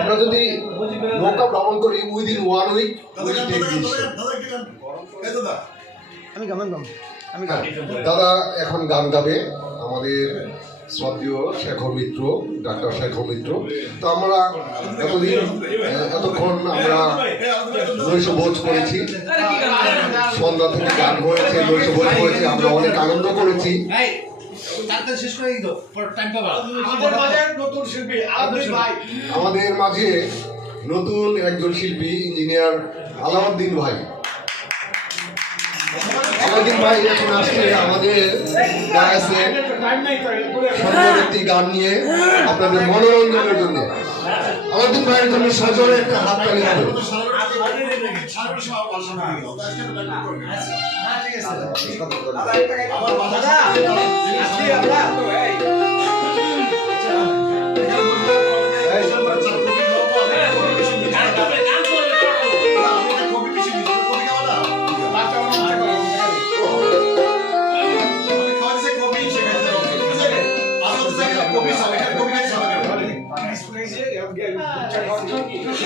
আমরা যদি নৌকা ভ্রমণ করি উইদিন ওয়ান উইক আমি আমি দাদা এখন গান গাবে আমাদের শ্রদ্ধেয় শেখর মিত্র ডাক্তার শেখর মিত্র। তো আমরা এতদিন এতক্ষণ আমরা নৈশ ভোজ করেছি। সন্ধ্যা থেকে গান হয়েছে নৈশ ভোজ করেছি আমরা অনেক আনন্দ করেছি। তাড়াতাড়ি শেষ করে দিত পর টাইম পাবা আমাদের মাঝে নতুন শিল্পী আব্দুল ভাই। আমাদের মাঝে নতুন একজন শিল্পী ইঞ্জিনিয়ার আলাউদ্দিন ভাই। আলাউদ্দিন ভাই এখন আসছে আমাদের সুন্দর একটি গান নিয়ে আপনাদের মনোরঞ্জনের জন্য। আলাউদ্দিন ভাইয়ের জন্য সজোরে একটা হাত তালি হবে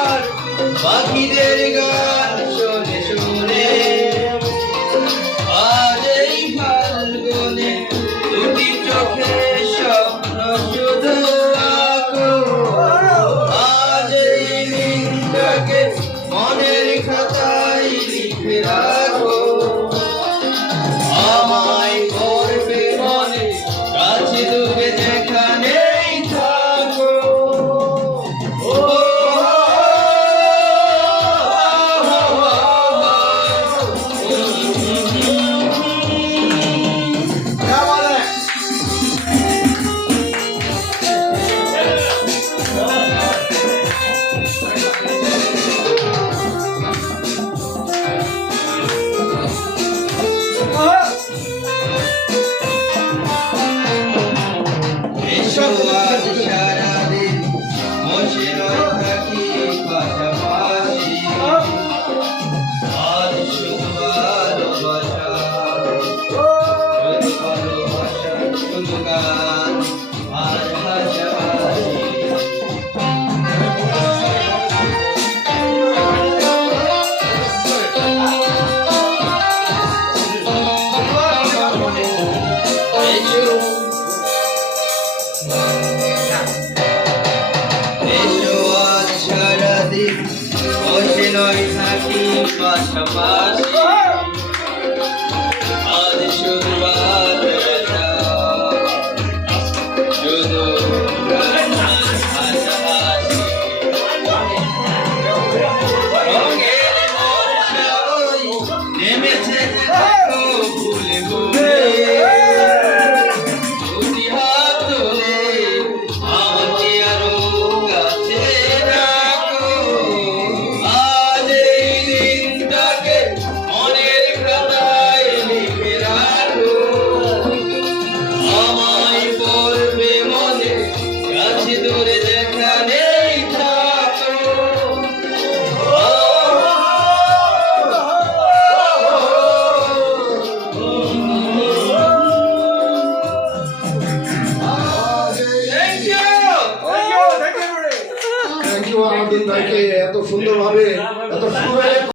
আর পাখিদের গান শোনে শুনে। Shabbat Shabbat দিন ভাইকে এত সুন্দরভাবে